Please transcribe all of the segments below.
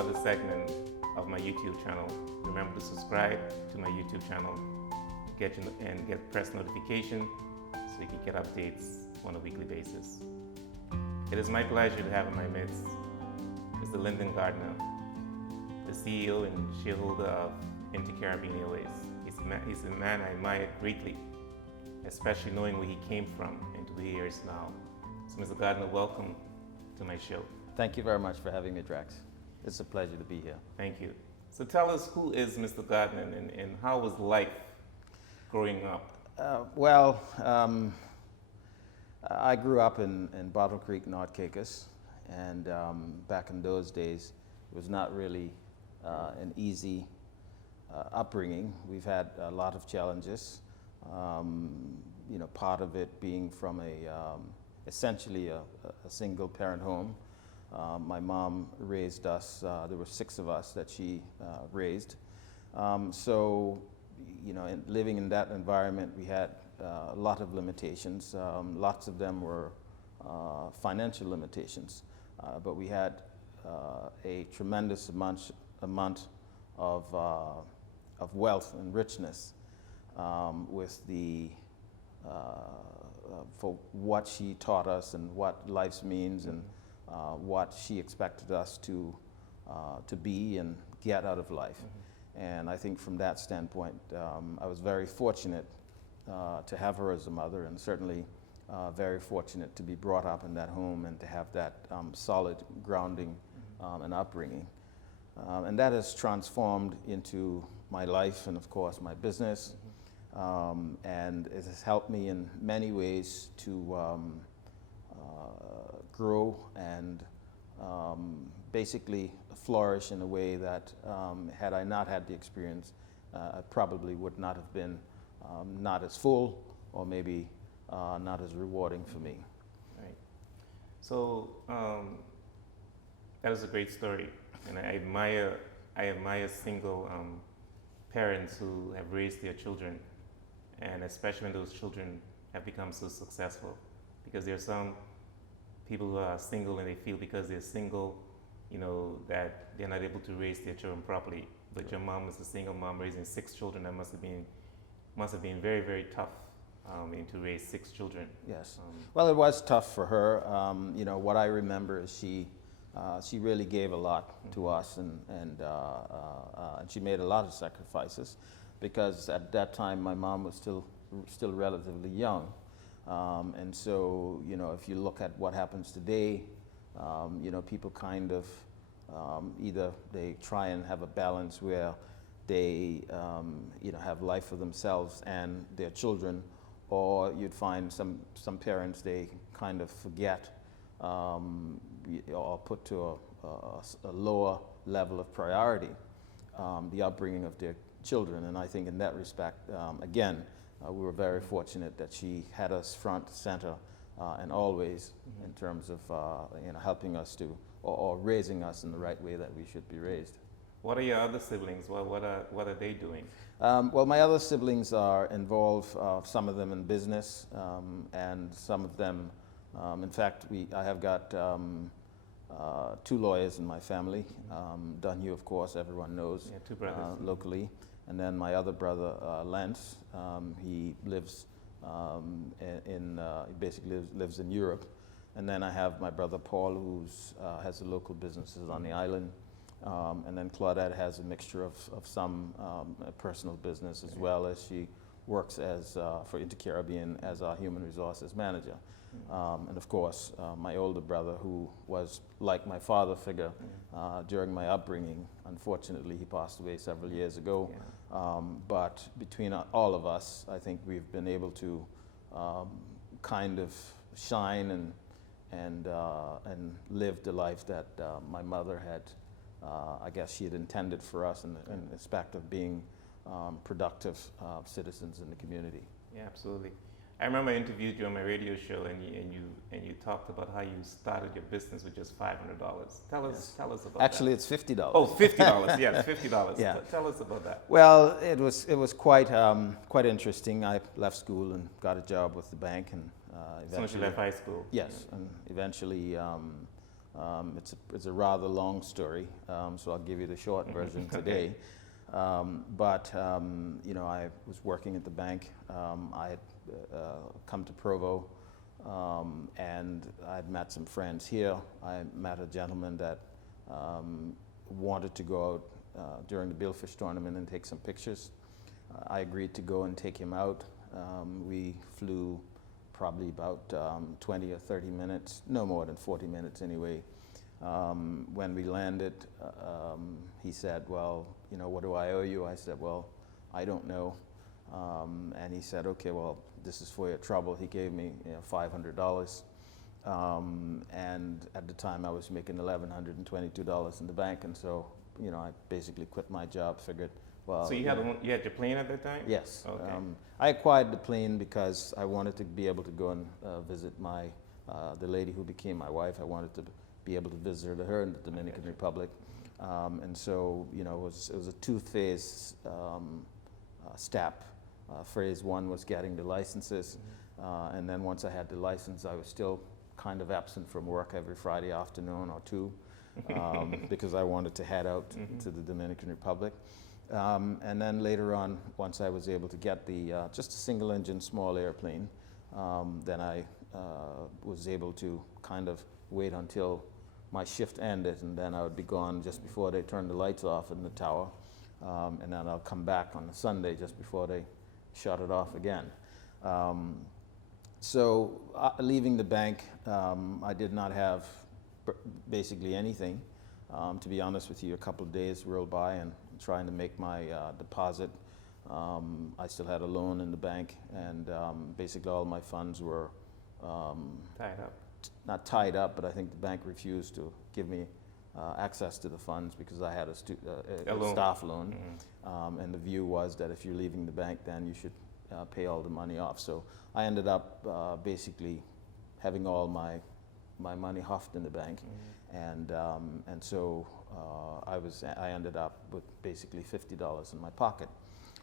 another segment of my YouTube channel. Remember to subscribe to my YouTube channel, press notification so you can get updates on a weekly basis. It is my pleasure to have in my midst Mr. Lyndon Gardiner, the CEO and shareholder of InterCaribbean Airways. He's a man I admire greatly, especially knowing where he came from and to where he is now. So Mr. Gardiner, welcome to my show. Thank you very much for having me, Drax. It's a pleasure to be here. Thank you. So tell us, who is Mr. Gardiner and how was life growing up? I grew up in Bottle Creek, North Caicos, and back in those days, it was not really an easy upbringing. We've had a lot of challenges. Part of it being from essentially a single parent home. My mom raised us. There were 6 of us that she raised. Living in that environment, we had a lot of limitations. Lots of them were financial limitations, but we had a tremendous amount of wealth and richness with for what she taught us and what life means and what she expected us to be and get out of life. Mm-hmm. And I think from that standpoint, I was very fortunate to have her as a mother, and certainly very fortunate to be brought up in that home and to have that solid grounding and upbringing. And that has transformed into my life and, of course, my business. And it has helped me in many ways to grow and basically flourish in a way that had I not had the experience, I probably would not have been not as full or maybe not as rewarding for me. Right. So that was a great story, and I admire single parents who have raised their children, and especially when those children have become so successful, because there are some people who are single and they feel because they're single, that they're not able to raise their children properly. But your mom was a single mom raising 6 children. That must have been very, very tough to raise 6 children. Yes. Well, it was tough for her. What I remember is she really gave a lot to us, and she made a lot of sacrifices, because at that time my mom was still relatively young. And so, if you look at what happens today, people kind of either they try and have a balance where they have life for themselves and their children, or you'd find some parents, they kind of forget or put to a lower level of priority the upbringing of their children. And I think in that respect, again, we were very fortunate that she had us front, center, and always in terms of helping us or raising us in the right way that we should be raised. What are your other siblings? What are they doing? Well, my other siblings are involved, some of them in business, and some of them, in fact, I have got 2 lawyers in my family. Dunhue, of course, everyone knows. Yeah, 2 brothers. Locally. And then my other brother, Lance, he lives lives in Europe. And then I have my brother Paul, who has a local businesses on the island. And then Claudette has a mixture of some personal business, as well as she works for InterCaribbean as our human resources manager. And of course, my older brother, who was like my father figure during my upbringing. Unfortunately, he passed away several years ago. Yeah. But between all of us, I think we've been able to kind of shine and live the life that my mother had. I guess she had intended for us in the aspect of being productive citizens in the community. Yeah, absolutely. I remember I interviewed you on my radio show, and you talked about how you started your business with just $500. Tell us about Actually, that. It's $50. Oh, $50. Yes, $50. Yeah. Tell us about that. Well, it was quite interesting. I left school and got a job with the bank, and As soon as you left high school. Yes, and eventually It's a rather long story, so I'll give you the short version today. But I was working at the bank. I had come to Provo, and I'd met some friends here. I met a gentleman that wanted to go out during the Billfish tournament and take some pictures. I agreed to go and take him out. We flew probably about 20 or 30 minutes, no more than 40 minutes anyway. When we landed, he said, well, what do I owe you? I said, well, I don't know. And he said, okay, well, this is for your trouble. He gave me $500. And at the time I was making $1,122 in the bank. And so, I basically quit my job, figured, well. So you had your plane at that time? Yes. Okay. I acquired the plane because I wanted to be able to go and visit the lady who became my wife. I wanted to be able to visit her in the Dominican Republic. And so, it was a two-phase step. Phase one was getting the licenses. And then once I had the license, I was still kind of absent from work every Friday afternoon or two because I wanted to head out to the Dominican Republic. And then later on, once I was able to get just a single engine small airplane, then I was able to kind of wait until my shift ended, and then I would be gone just before they turned the lights off in the tower. And then I'll come back on the Sunday just before they shut it off again. So leaving the bank, I did not have basically anything. To be honest with you, a couple of days rolled by and trying to make my deposit. I still had a loan in the bank, and basically all my funds were tied up. Not tied up, but I think the bank refused to give me access to the funds because I had a staff loan. And the view was that if you're leaving the bank, then you should pay all the money off. So I ended up basically having all my money huffed in the bank. And so I ended up with basically $50 in my pocket.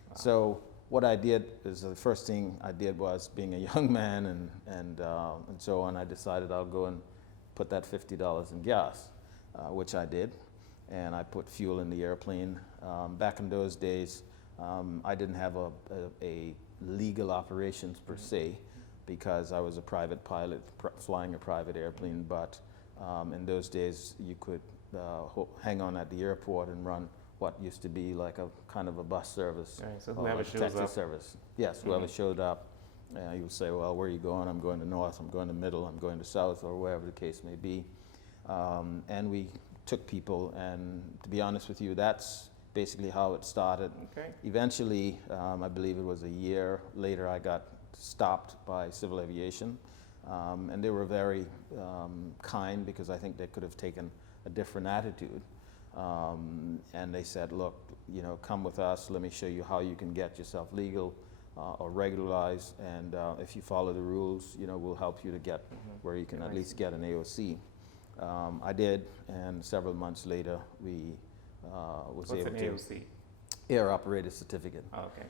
Wow. So what I did is the first thing I did was, being a young man and so on, I decided I'll go and put that $50 in gas, which I did, and I put fuel in the airplane. Back in those days, I didn't have a legal operations per se, because I was a private pilot flying a private airplane, but in those days you could hang on at the airport and run what used to be like a kind of a bus service. Right, so whoever shows up. Service. Yes, whoever showed up, you'll say, well, where are you going? I'm going to north, I'm going to middle, I'm going to south, or wherever the case may be. And we took people, and to be honest with you, that's basically how it started. Okay. Eventually, I believe it was a year later, I got stopped by civil aviation. And they were very kind, because I think they could have taken a different attitude. And they said, look, come with us, let me show you how you can get yourself legal or regularized, and if you follow the rules, we'll help you to get where you can at least get an AOC. I did, and several months later, we was able to... What's an AOC? Air Operator Certificate. Oh, okay.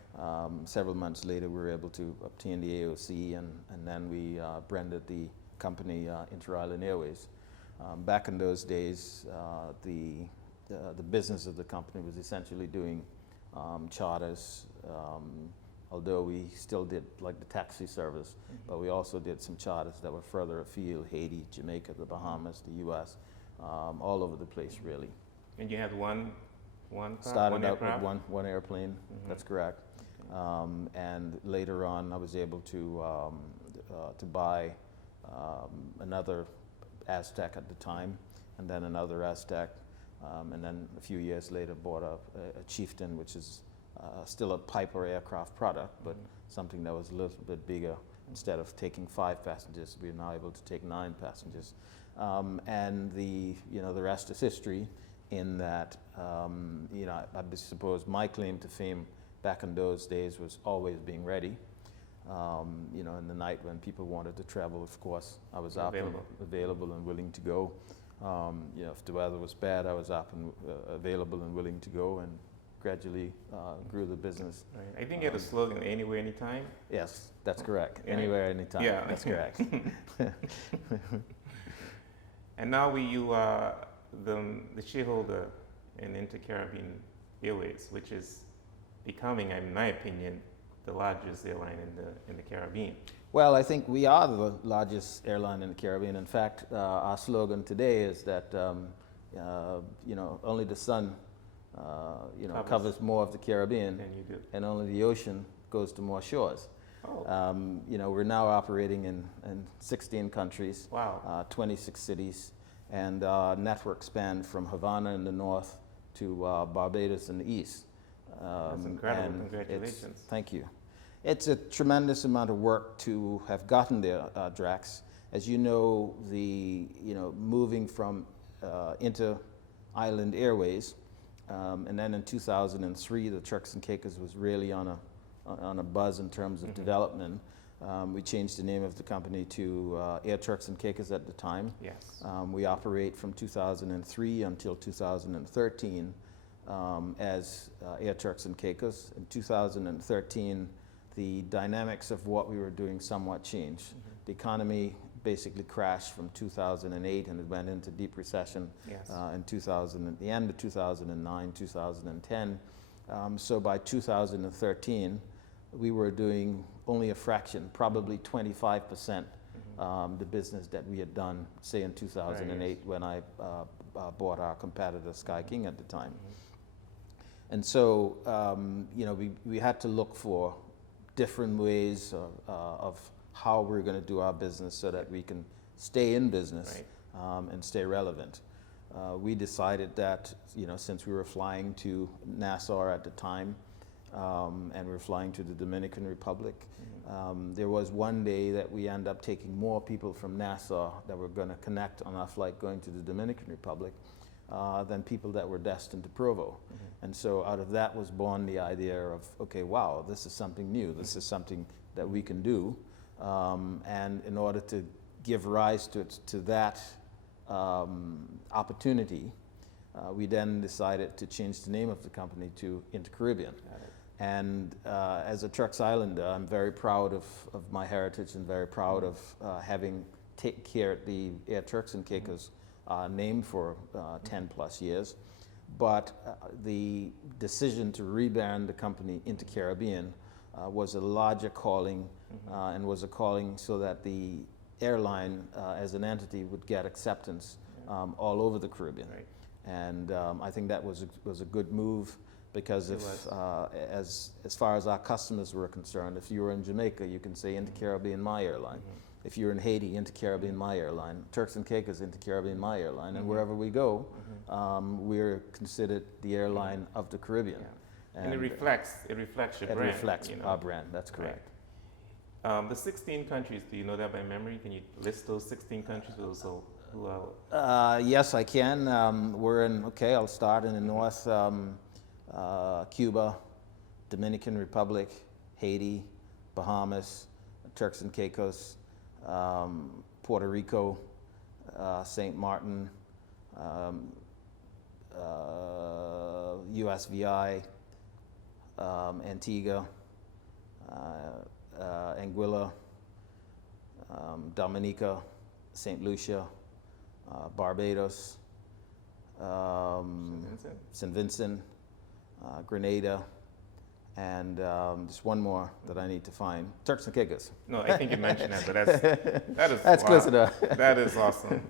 Several months later, we were able to obtain the AOC, and then we branded the company InterCaribbean Airways. Back in those days, the business of the company was essentially doing charters, although we still did like the taxi service, but we also did some charters that were further afield: Haiti, Jamaica, the Bahamas, the U.S., all over the place, really. And you had one Started out with one airplane. That's correct. And later on, I was able to buy another Aztec at the time, and then another Aztec, and then a few years later bought a Chieftain, which is still a Piper aircraft product, but something that was a little bit bigger. Instead of taking 5 passengers, we're now able to take 9 passengers. And the rest is history, in that, I suppose my claim to fame back in those days was always being ready. In the night when people wanted to travel, of course, I was up and available and willing to go. If the weather was bad, I was up and available and willing to go, and gradually grew the business. Right. I think you had a slogan, anywhere, anytime. Yes, that's correct. Anywhere, anytime. Yeah. That's correct. And now you are the shareholder in InterCaribbean Airways, which is becoming, in my opinion, the largest airline in the Caribbean. Well, I think we are the largest airline in the Caribbean. In fact, our slogan today is that only the sun covers more of the Caribbean, than you do. and only the ocean goes to more shores. Oh. We're now operating in 16 countries, Wow. 26 cities, and network span from Havana in the north to Barbados in the east. That's incredible. and Congratulations. Thank you. It's a tremendous amount of work to have gotten there, Drax. As you know, moving from Inter-Island Airways, and then in 2003, the Turks and Caicos was really on a buzz in terms of development. We changed the name of the company to Air Turks and Caicos at the time. Yes. We operate from 2003 until 2013 as Air Turks and Caicos. In 2013, the dynamics of what we were doing somewhat changed. The economy basically crashed from 2008 and it went into deep recession Yes. in the end of 2009, 2010. So by 2013, we were doing only a fraction, probably 25% the business that we had done, say in 2008 when I bought our competitor Sky King at the time. And so, we had to look for different ways of how we're going to do our business so that we can stay in business and stay relevant. We decided that, since we were flying to Nassau at the time, and we were flying to the Dominican Republic, there was one day that we ended up taking more people from Nassau that were going to connect on our flight going to the Dominican Republic than people that were destined to Provo. And so out of that was born the idea of, okay, wow, this is something new. This is something that we can do. And in order to give rise to that opportunity, we then decided to change the name of the company to InterCaribbean. And as a Turks Islander, I'm very proud of my heritage and very proud of having taken care of the Air Turks and Caicos name for 10 plus years. But the decision to rebrand the company InterCaribbean was a larger calling and was a calling so that the airline as an entity would get acceptance all over the Caribbean. Right. And I think that was a good move because as far as our customers were concerned, if you were in Jamaica, you can say InterCaribbean My Airline. If you're in Haiti, InterCaribbean My Airline. Turks and Caicos, InterCaribbean My Airline. And wherever we go, we're considered the airline of the Caribbean. Yeah. And it reflects your brand. It reflects our brand, that's correct. Right. The 16 countries, do you know that by memory? Can you list those 16 countries? Also, who else? Yes, I can. I'll start in the north. Cuba, Dominican Republic, Haiti, Bahamas, Turks and Caicos, Puerto Rico, St. Martin, USVI, Antigua, Anguilla, Dominica, St. Lucia, Barbados, St. Vincent, Grenada, and just one more that I need to find. Turks and Caicos. No, I think you mentioned that, but that is that's wow. close enough. That is awesome.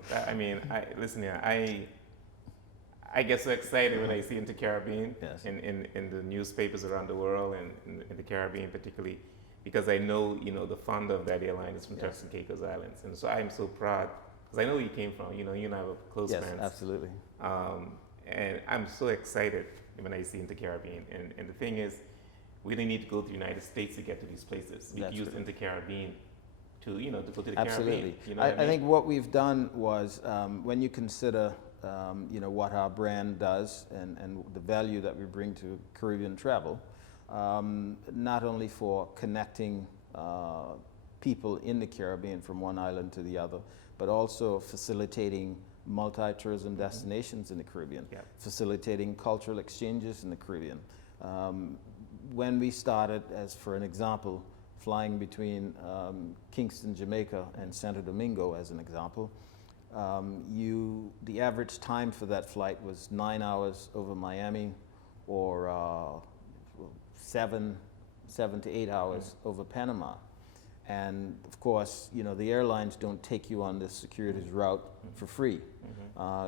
I get so excited when I see InterCaribbean in the newspapers around the world and in the Caribbean particularly, because I know the founder of that airline is from Turks and Caicos Islands, and so I'm so proud because I know where you came from. You and I were close friends. Yes, absolutely. And I'm so excited when I see InterCaribbean. And the thing is, we didn't need to go to the United States to get to these places. We used InterCaribbean to go to the Absolutely. Caribbean. I think what we've done was when you consider what our brand does and the value that we bring to Caribbean travel, not only for connecting people in the Caribbean from one island to the other, but also facilitating multi-tourism destinations in the Caribbean, facilitating cultural exchanges in the Caribbean. When we started, as for an example, flying between Kingston, Jamaica and Santo Domingo as an example, the average time for that flight was 9 hours over Miami, or 7 to 8 hours over Panama. And of course, the airlines don't take you on this circuitous route for free.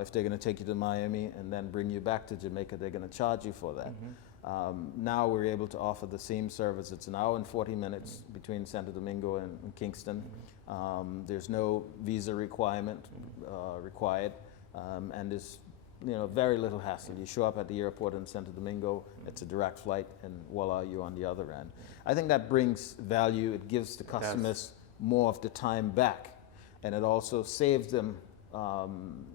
If they're going to take you to Miami and then bring you back to Jamaica, they're going to charge you for that. Now we're able to offer the same service. It's an hour and 40 minutes between Santo Domingo and Kingston. There's no visa requirement required, and there's very little hassle. You show up at the airport in Santo Domingo, it's a direct flight, and voila, you're on the other end. I think that brings value. It gives the customers more of the time back, and it also saves them, on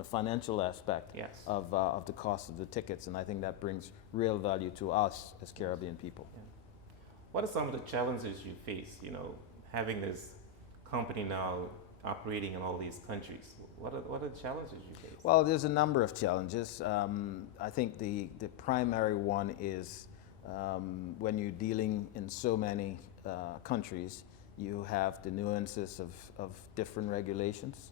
a financial aspect of the cost of the tickets, and I think that brings real value to us as Caribbean people. Yeah. What are some of the challenges you face, having this company now operating in all these countries? What are the challenges you face? Well, there's a number of challenges. I think the primary one is when you're dealing in so many countries, you have the nuances of different regulations.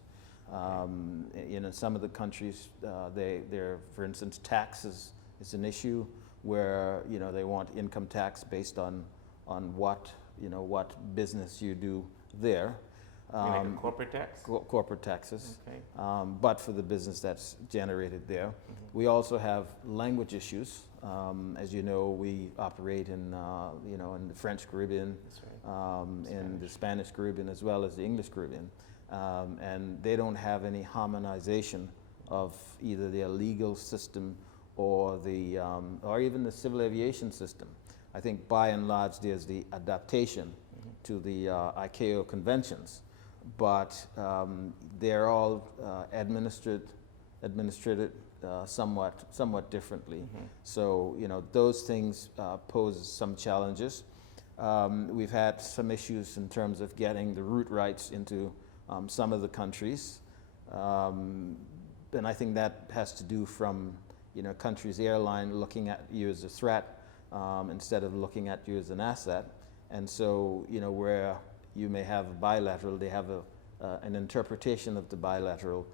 Some of the countries, for instance, tax is an issue where they want income tax based on what business you do there. Like a corporate tax? Corporate taxes, okay. But for the business that's generated there. We also have language issues. As you know, we operate in the French Caribbean, in the Spanish Caribbean, as well as the English Caribbean. And they don't have any harmonization of either their legal system or even the civil aviation system. I think by and large there's the adaptation to the ICAO conventions, but they're all administrated somewhat differently. So those things pose some challenges. We've had some issues in terms of getting the route rights into some of the countries, and I think that has to do from countries' airline looking at you as a threat instead of looking at you as an asset. And so where you may have a bilateral, they have an interpretation of the bilateral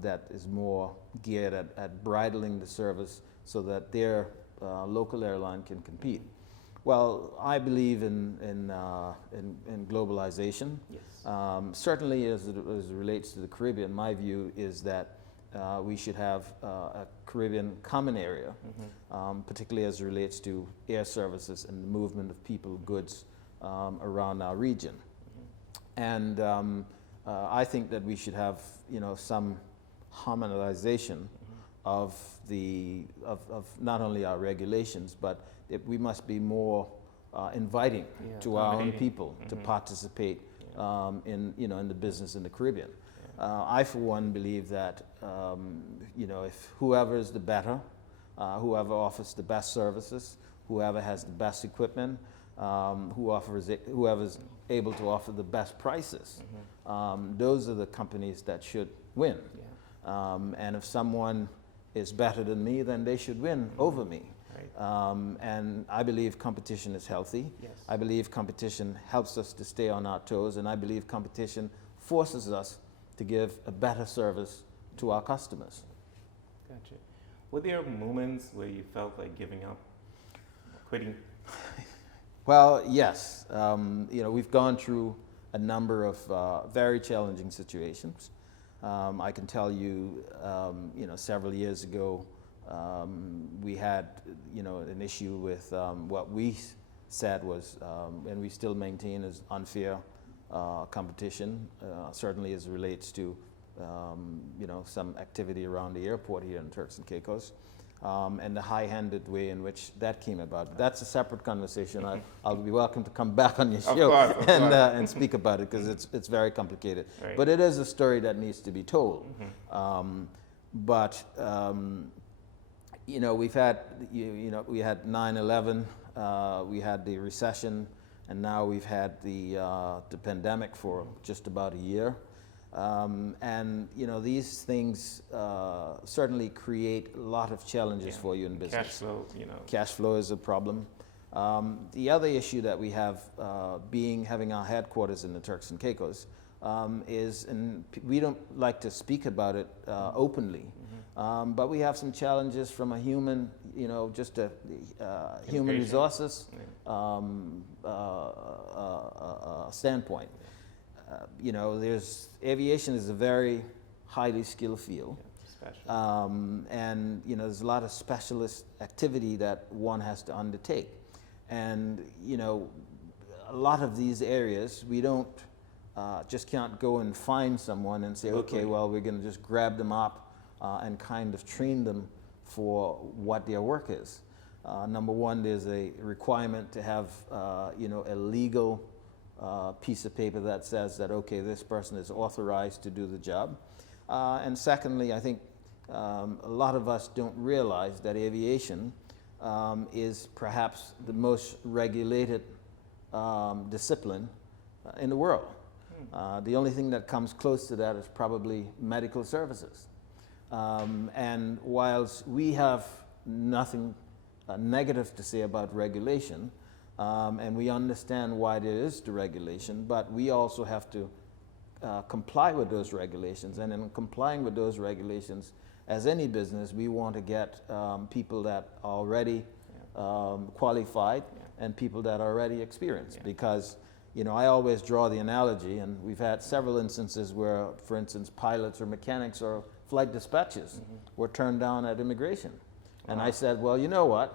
that is more geared at bridling the service so that their local airline can compete. Well, I believe in globalization. Yes. Certainly, as it relates to the Caribbean, my view is that we should have a Caribbean common area, particularly as it relates to air services and the movement of people, goods around our region. And I think that we should have some harmonization of not only our regulations, but we must be more inviting to our own people to participate in the business in the Caribbean. I, for one, believe that if whoever is the better, whoever offers the best services, whoever has the best equipment, whoever's able to offer the best prices, those are the companies that should win. And if someone is better than me, then they should win over me. Right. And I believe competition is healthy. Yes. I believe competition helps us to stay on our toes, and I believe competition forces us to give a better service to our customers. Gotcha. Were there moments where you felt like giving up, quitting? Well, yes. We've gone through a number of very challenging situations. I can tell you, several years ago, we had, an issue with what we said was, and we still maintain, is unfair competition, certainly as it relates to, some activity around the airport here in Turks and Caicos, and the high-handed way in which that came about. But that's a separate conversation. I'll be welcome to come back on your show and speak about it, because it's very complicated. Right. But it is a story that needs to be told. We've had, we had 9/11, we had the recession, and now we've had the pandemic for just about a year. These things certainly create a lot of challenges for you in business. Cash flow, Cash flow is a problem. The other issue that we have, having our headquarters in the Turks and Caicos, is, and we don't like to speak about it openly, but we have some challenges from a human, just a human resources standpoint. Aviation is a very highly skilled field. And there's a lot of specialist activity that one has to undertake. And a lot of these areas, we don't just can't go and find someone and say, okay, well, we're going to just grab them up and kind of train them for what their work is. Number one, there's a requirement to have a legal piece of paper that says that, okay, this person is authorized to do the job. And secondly, I think a lot of us don't realize that aviation is perhaps the most regulated discipline in the world. The only thing that comes close to that is probably medical services. And whilst we have nothing negative to say about regulation, and we understand why there is the regulation, but we also have to comply with those regulations. And in complying with those regulations, as any business, we want to get people that are already qualified and people that are already experienced. Because, I always draw the analogy, and we've had several instances where, for instance, pilots or mechanics or flight dispatchers were turned down at immigration. And I said, well, you know what?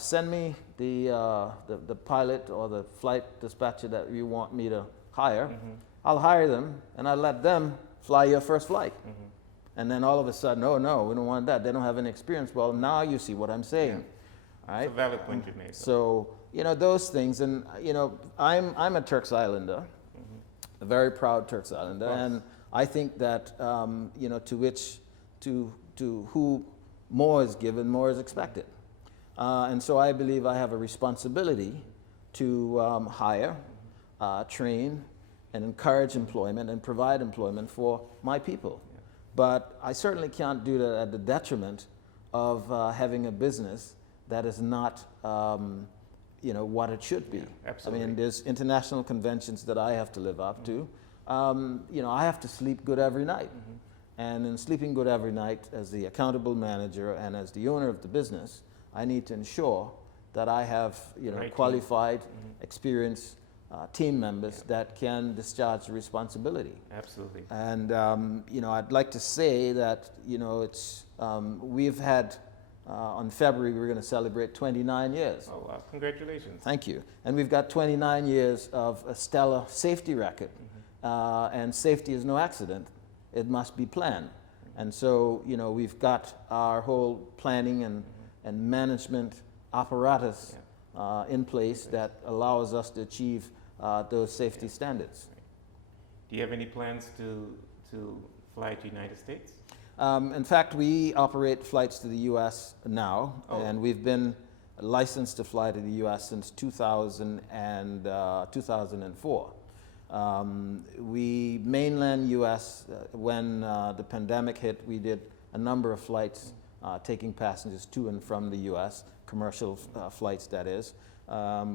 Send me the pilot or the flight dispatcher that you want me to hire. I'll hire them, and I'll let them fly your first flight. And then all of a sudden, oh no, we don't want that. They don't have any experience. Well, now you see what I'm saying. All right? It's a valid point you made. So, those things, and I'm a Turks Islander, a very proud Turks Islander, and I think that to who more is given, more is expected. And so I believe I have a responsibility to hire, train, and encourage employment and provide employment for my people. But I certainly can't do that at the detriment of having a business that is not, what it should be. Absolutely. I mean, there's international conventions that I have to live up to. I have to sleep good every night. And in sleeping good every night, as the accountable manager and as the owner of the business, I need to ensure that I have, qualified, experienced team members that can discharge the responsibility. Absolutely. And I'd like to say that we've had on February we're going to celebrate 29 years. Oh wow! Congratulations. Thank you. And we've got 29 years of a stellar safety record, and safety is no accident; it must be planned. And so we've got our whole planning and management apparatus in place that allows us to achieve those safety standards. Do you have any plans to fly to the United States? In fact, we operate flights to the U.S. now, and we've been licensed to fly to the U.S. since 2004. We mainland U.S. When the pandemic hit, we did a number of flights taking passengers to and from the U.S., commercial flights that is.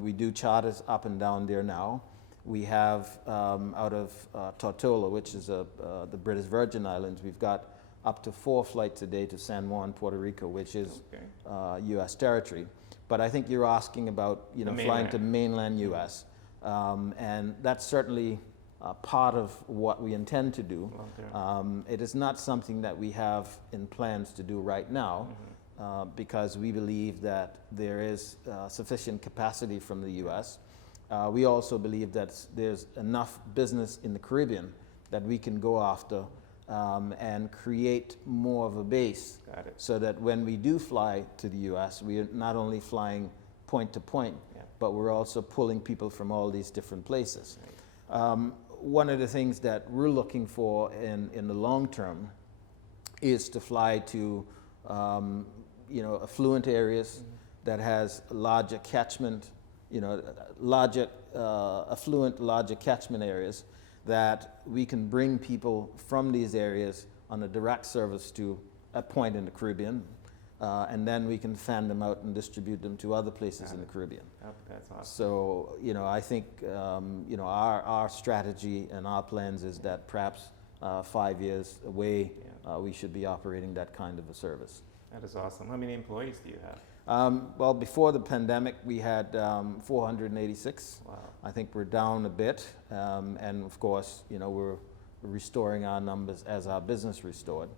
We do charters up and down there now. We have out of Tortola, which is the British Virgin Islands, we've got up to 4 flights a day to San Juan, Puerto Rico, which is U.S. territory. But I think you're asking about flying to mainland U.S. And that's certainly part of what we intend to do. It is not something that we have in plans to do right now. Because we believe that there is sufficient capacity from the U.S. We also believe that there's enough business in the Caribbean that we can go after and create more of a base so that when we do fly to the U.S., we are not only flying point to point, but we're also pulling people from all these different places. One of the things that we're looking for in the long term is to fly to affluent areas that has larger catchment, affluent, larger catchment areas that we can bring people from these areas on a direct service to a point in the Caribbean, and then we can fan them out and distribute them to other places in the Caribbean. Oh, that's awesome. So, I think, our strategy and our plans is that perhaps 5 years away, we should be operating that kind of a service. That is awesome. How many employees do you have? Well, before the pandemic, we had 486. Wow. I think we're down a bit, and of course, we're restoring our numbers as our business restored.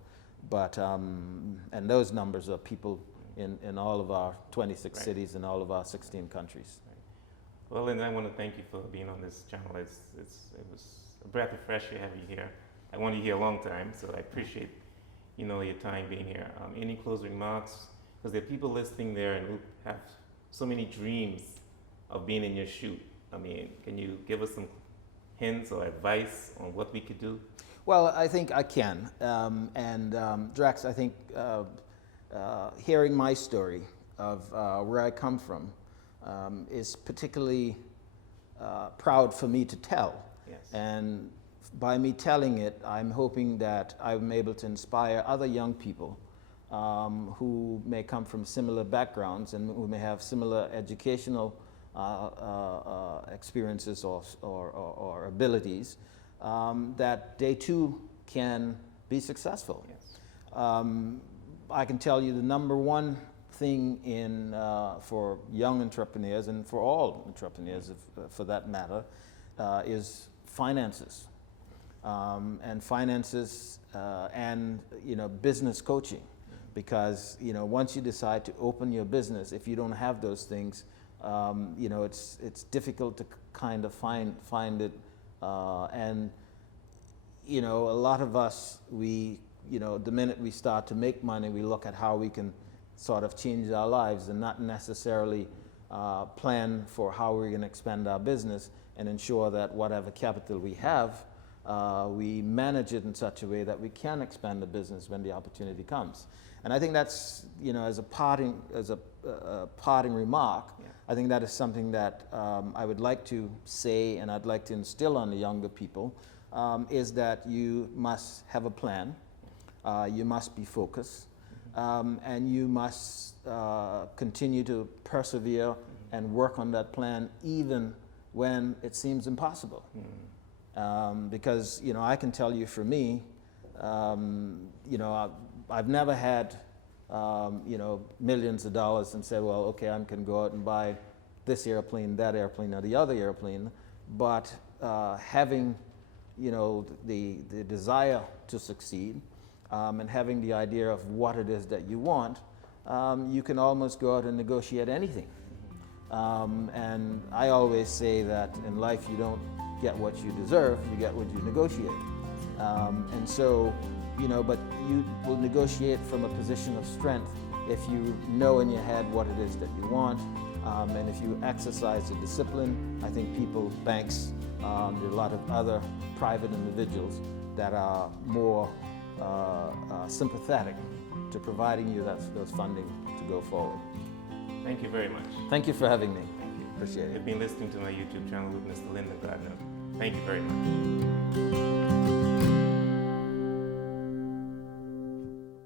But and those numbers are people in all of our 26 Right. cities and all of our 16 countries. Well, and I want to thank you for being on this channel. It was a breath of fresh air having you here. I wanted you here a long time, so I appreciate your time being here. Any closing remarks? Because there are people listening there and who have so many dreams of being in your shoe. I mean, can you give us some hints or advice on what we could do? Well, I think I can. Drax, I think hearing my story of where I come from is particularly proud for me to tell. Yes. And by me telling it, I'm hoping that I'm able to inspire other young people who may come from similar backgrounds and who may have similar educational experiences or abilities, that they too can be successful. Yes. I can tell you the number one thing for young entrepreneurs and for all entrepreneurs, for that matter, is finances. And finances and business coaching, because once you decide to open your business, if you don't have those things, it's difficult to kind of find it, and a lot of us, the minute we start to make money, we look at how we can sort of change our lives and not necessarily plan for how we're going to expand our business and ensure that whatever capital we have, we manage it in such a way that we can expand the business when the opportunity comes. And I think that's, as a parting remark, Yeah. I think that is something that I would like to say, and I'd like to instill on the younger people, is that you must have a plan, you must be focused, and you must continue to persevere and work on that plan even when it seems impossible. Because I can tell you, for me, I've never had millions of dollars and say, well, okay, I can go out and buy this airplane, that airplane, or the other airplane. But having the desire to succeed, and having the idea of what it is that you want, you can almost go out and negotiate anything. And I always say that in life you don't get what you deserve, you get what you negotiate. And so, but you will negotiate from a position of strength if you know in your head what it is that you want, and if you exercise the discipline. I think people, banks, there are a lot of other private individuals that are more sympathetic to providing you those funding to go forward. Thank you very much. Thank you for having me. Thank you. Appreciate it. You've been listening to my YouTube channel with Mr. Lyndon Gardiner. Thank you very much.